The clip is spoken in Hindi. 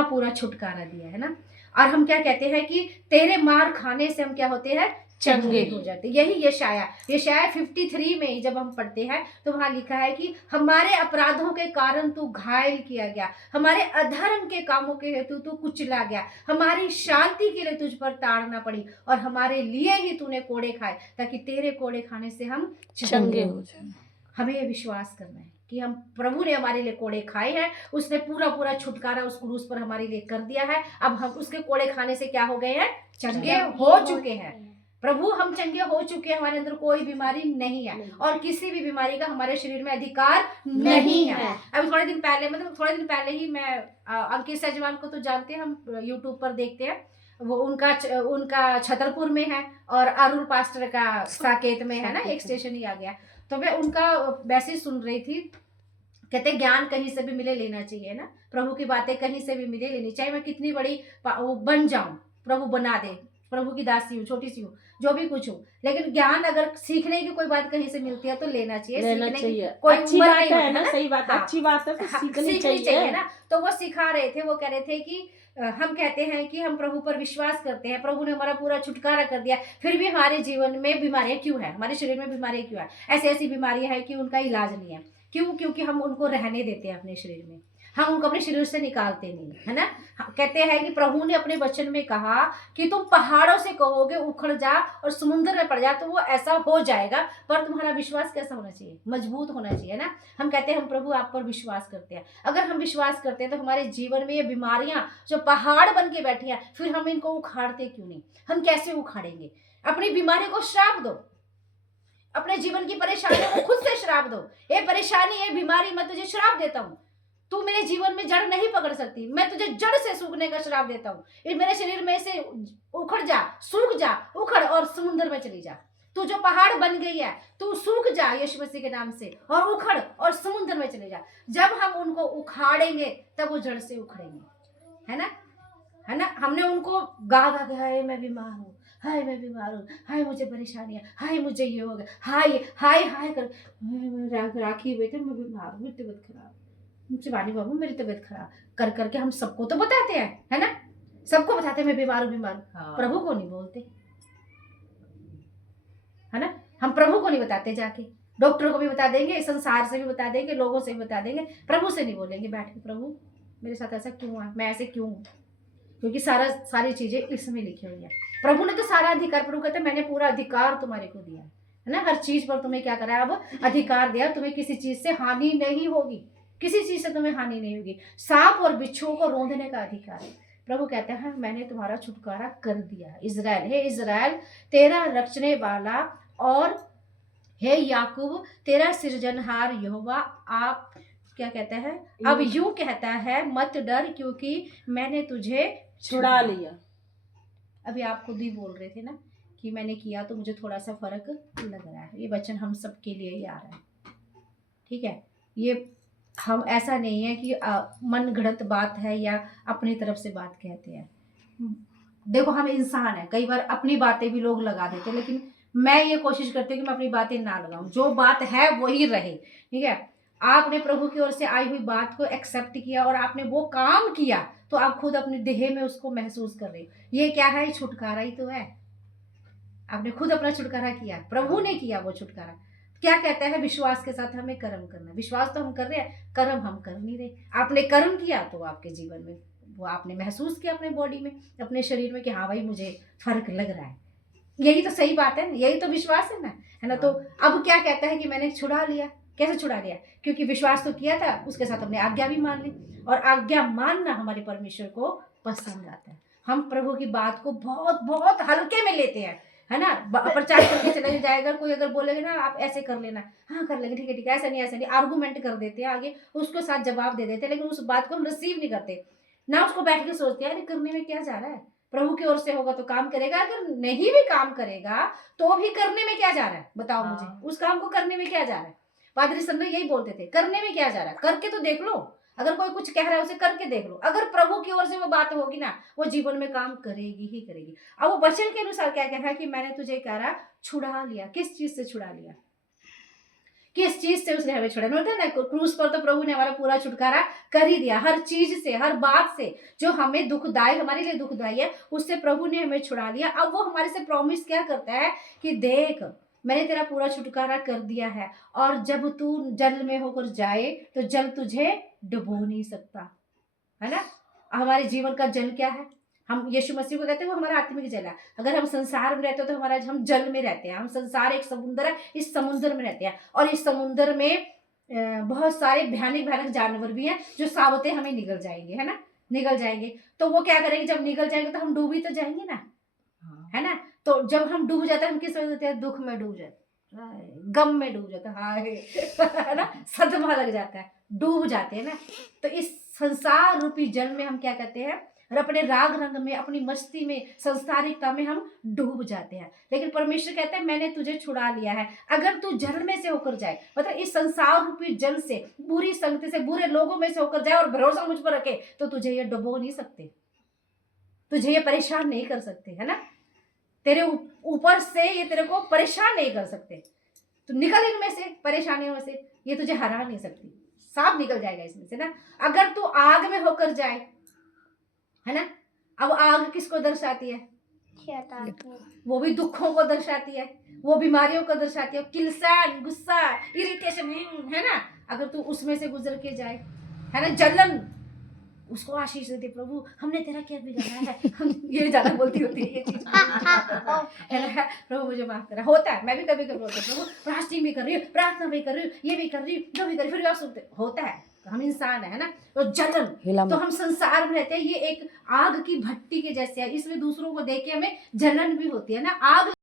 पूरा पूरा छुटकारा दिया, है ना। और हम क्या कहते हैं कि तेरे मार खाने से हम क्या होते हैं, चंगे हो जाते। यही यशाया 53 में ही जब हम पढ़ते हैं तो वहां लिखा है कि हमारे अपराधों के कारण तू घायल किया गया, हमारे अधर्म के कामों के हेतु तू कुचला गया, हमारी शांति के लिए तुझ पर ताड़ना पड़ी, और हमारे लिए ही तूने कोड़े खाए, ताकि तेरे कोड़े खाने से हम चंगे हो जाए। हमें ये विश्वास करना है कि हम, प्रभु ने हमारे लिए कोड़े खाए हैं, उसने पूरा पूरा छुटकारा उस क्रूस पर हमारे लिए कर दिया है। अब हम उसके कोड़े खाने से क्या हो गए हैं, चंगे हो चुके हैं। प्रभु हम चंगे हो चुके हैं, हमारे अंदर कोई बीमारी नहीं है और किसी भी बीमारी का हमारे शरीर में अधिकार नहीं है। अभी थोड़े दिन पहले ही मैं अंकित सजवान को तो जानते हैं, हम यूट्यूब पर देखते हैं, वो उनका छतरपुर में है और अरुण पास्टर का साकेत में है ना, एक स्टेशन ही आ गया। तो मैं उनका मैसेज सुन रही थी, कहते ज्ञान कहीं से भी मिले लेना चाहिए ना, प्रभु की बातें कहीं से भी मिले लेनी चाहिए। मैं कितनी बड़ी वो बन जाऊं, प्रभु बना दे, प्रभु की दासी हूँ, छोटी सी हूँ, जो भी कुछ हूँ, लेकिन ज्ञान अगर सीखने की कोई बात कहीं से मिलती है तो लेना चाहिए, सीखने की कोई उम्र नहीं है ना। सही बात है, अच्छी बात है, सीखनी चाहिए ना। तो वो सिखा रहे थे, वो कह रहे थे कि हम कहते हैं कि हम प्रभु पर विश्वास करते हैं, प्रभु ने हमारा पूरा छुटकारा कर दिया, फिर भी हमारे जीवन में बीमारियां क्यों है, हमारे शरीर में बीमारियां क्यों है, ऐसी ऐसी बीमारियां हैं कि उनका इलाज नहीं है। क्यों? क्योंकि हम उनको रहने देते हैं अपने शरीर में, हम उनको अपने शरीर से निकालते नहीं, है ना। कहते हैं कि प्रभु ने अपने वचन में कहा कि तुम पहाड़ों से कहोगे उखड़ जा और समुद्र में पड़ जा, तो वो ऐसा हो जाएगा, पर तुम्हारा विश्वास कैसा होना चाहिए, मजबूत होना चाहिए ना। हम कहते हैं हम प्रभु आप पर विश्वास करते हैं, अगर हम विश्वास करते हैं तो हमारे जीवन में ये बीमारियां जो पहाड़ बन के बैठी हैं, फिर हम इनको उखाड़ते क्यों नहीं, हम कैसे उखाड़ेंगे। अपनी बीमारी को श्राप दो, अपने जीवन की परेशानियों को खुद से श्राप दो, ये परेशानी ये बीमारी मैं तुझे श्राप देता हूँ, तू मेरे जीवन में जड़ नहीं पकड़ सकती, मैं तुझे जड़ से सूखने का श्राप देता हूँ, ये मेरे शरीर में से उखड़ जा, सूख जा, उखड़ और समुद्र में चली जा, तू जो पहाड़ बन गई है तू सूख जा यीशु मसीह के नाम से, और उखड़ और समुद्र में चले जा। जब हम उनको उखाड़ेंगे तब वो जड़ से उखड़ेंगे, है ना, है ना। हमने उनको गा गा के, हाय मैं बीमार हूँ, हाय मैं बीमार हूँ, हाय मुझे परेशानी है, हाय मुझे ये हो गया, हाय हाय हाय कर राखी बेटे मैं बीमार हूँ, मेरी तबीयत खराब, शिवानी बाबू मेरी तबीयत खराब कर करके हम सबको तो बताते हैं, है ना, सबको बताते हैं मैं बीमार हूँ बीमार हूँ। हाँ। प्रभु को नहीं बोलते, है ना, हम प्रभु को नहीं बताते, जाके डॉक्टर को भी बता देंगे, संसार से भी बता देंगे, लोगों से भी बता देंगे, प्रभु से नहीं बोलेंगे बैठ के, प्रभु मेरे साथ ऐसा क्यों है, मैं ऐसे क्यों हूँ, क्योंकि सारी चीजें इसमें लिखी हुई है। प्रभु ने तो सारा अधिकार, प्रभु कहते मैंने पूरा अधिकार तुम्हारे को दिया है ना, हर चीज पर तुम्हें क्या करा है, अब अधिकार दिया, तुम्हें किसी चीज से हानि नहीं होगी, किसी चीज से तुम्हें हानि नहीं होगी, सांप और बिच्छुओं को रौंदने का अधिकार है। प्रभु कहते हैं मैंने तुम्हारा छुटकारा कर दिया। इजराइल, हे इजराइल तेरा रखने वाला, और हे याकूब तेरा सृजनहार यहोवा, आप क्या कहते हैं, अब यूं कहता है मत डर क्योंकि मैंने तुझे छुड़ा लिया। अभी आप खुद ही बोल रहे थे ना कि मैंने किया तो मुझे थोड़ा सा फर्क लग रहा है। ये वचन हम सब के लिए ही आ रहा है, ठीक है। ये हम ऐसा नहीं है कि मन घड़त बात है या अपनी तरफ से बात कहते हैं। देखो हम इंसान है, कई बार अपनी बातें भी लोग लगा देते हैं, लेकिन मैं ये कोशिश करती हूँ कि मैं अपनी बातें ना लगाऊं, जो बात है वही रहे, ठीक है। आपने प्रभु की ओर से आई हुई बात को एक्सेप्ट किया और आपने वो काम किया, तो आप खुद अपने देह में उसको महसूस कर रहे हो। ये क्या है, छुटकारा ही तो है। आपने खुद अपना छुटकारा किया, प्रभु ने किया वो छुटकारा। क्या कहता है, विश्वास के साथ हमें कर्म करना। विश्वास तो हम कर रहे हैं, कर्म हम कर नहीं रहे। आपने कर्म किया तो आपके जीवन में वो आपने महसूस किया, अपने बॉडी में, अपने शरीर में कि हाँ भाई मुझे फर्क लग रहा है। यही तो सही बात है, यही तो विश्वास है ना, है ना। तो अब क्या कहता है कि मैंने छुड़ा लिया। कैसे छुड़ा लिया? क्योंकि विश्वास तो किया था, उसके साथ हमने आज्ञा भी मान ली, और आज्ञा मानना हमारे परमेश्वर को पसंद आता है। हम प्रभु की बात को बहुत बहुत हल्के में लेते हैं, है ना। प्रचार करके चले जाएगा, कोई अगर बोलेगा ना आप ऐसे कर लेना, हाँ कर लेंगे, ठीक है ठीक है, ऐसा नहीं, आर्गूमेंट कर देते हैं आगे, उसके साथ जवाब दे देते हैं, लेकिन उस बात को हम रिसीव नहीं करते ना, उसको बैठ के सोचते हैं अरे करने में क्या जा रहा है, प्रभु की ओर से होगा तो काम करेगा, अगर नहीं भी काम करेगा तो भी करने में क्या जा रहा है, बताओ मुझे, उस काम को करने में क्या जा रहा है। पादरी संत यही बोलते थे, करने में क्या जा रहा है, करके तो देख लो, अगर कोई कुछ कह रहा है उसे करके देख लो, अगर प्रभु की ओर से वो बात होगी ना, वो जीवन में काम करेगी ही करेगी। अब वो वचन के अनुसार क्या कह रहा है कि मैंने तुझे कह रहा छुड़ा लिया। किस चीज से छुड़ा लिया? किस चीज से उसने हमें छुड़ाया, होता है ना क्रूस पर तो प्रभु ने हमारा पूरा छुटकारा कर ही दिया, हर चीज से, हर बात से जो हमें दुखदायी, हमारे लिए दुखदायी है, उससे प्रभु ने हमें छुड़ा लिया। अब वो हमारे से प्रॉमिस क्या करता है कि देख मैंने तेरा पूरा छुटकारा कर दिया है, और जब तू जल में होकर जाए तो जल तुझे डुबो नहीं सकता, है ना। हमारे जीवन का जल क्या है, हम यीशु मसीह को कहते हैं वो हमारा आत्मिक जल है। अगर हम संसार में रहते हो तो हमारा, हम जल में रहते हैं, हम संसार एक समुद्र है, इस समुद्र में रहते हैं, और इस समुद्र में बहुत सारे भयानक भयानक जानवर भी हैं जो सावते हमें निगल जाएंगे, है ना, निगल जाएंगे। तो वो क्या करेंगे, जब निगल जाएंगे तो हम डूब ही तो जाएंगे ना, है ना। तो जब हम डूब जाते हैं, हम किस वजह होते हैं, दुख में डूब जाते हैं, गम में डूब जाता है, हाय है ना, सदमा लग जाता है, डूब जाते हैं ना। तो इस संसार रूपी जल में हम क्या कहते हैं, और अपने राग रंग में, अपनी मस्ती में, संसारिकता में हम डूब जाते हैं। लेकिन परमेश्वर कहते हैं मैंने तुझे छुड़ा लिया है। अगर तू जल में से होकर जाए, मतलब इस संसार रूपी जल से, बुरी संगति से, बुरे लोगों में से होकर जाए और भरोसा मुझ पर रखे, तो तुझे ये डुबो नहीं सकते, तुझे ये परेशान नहीं कर सकते, है ना। तेरे ऊपर से ये तेरे को परेशान नहीं कर सकते। तो निकल इनमें से, परेशानियों में से, ये तुझे हरा नहीं सकती, सांप निकल जाएगा इसमें से ना। अगर तू आग में होकर जाए, है ना। अब आग किसको दर्शाती है, वो भी दुखों को दर्शाती है, वो बीमारियों को दर्शाती है, किलसान, गुस्सा, इरिटेशन, है ना। अगर तू उसमें से गुजर के जाए, है ना, जलन, उसको आशीष देते प्रभु हमने तेरा क्या बिगाड़ा है, हम ये ज्यादा बोलती होती है ये चीज, है ना, प्रभु मुझे माफ करा। होता है, मैं भी कभी कभी बोलती हूँ प्रभु फास्टिंग भी कर रही हूँ, प्रार्थना भी कर रही हूँ, ये भी कर रही हूँ, जो भी कर रही हूँ, फिर भी आप सुनते, होता है, हम इंसान है ना। तो जलन, तो हम संसार में रहते हैं, ये एक आग की भट्टी के जैसे है, इसलिए दूसरों को देख के हमें जलन भी होती है ना। आग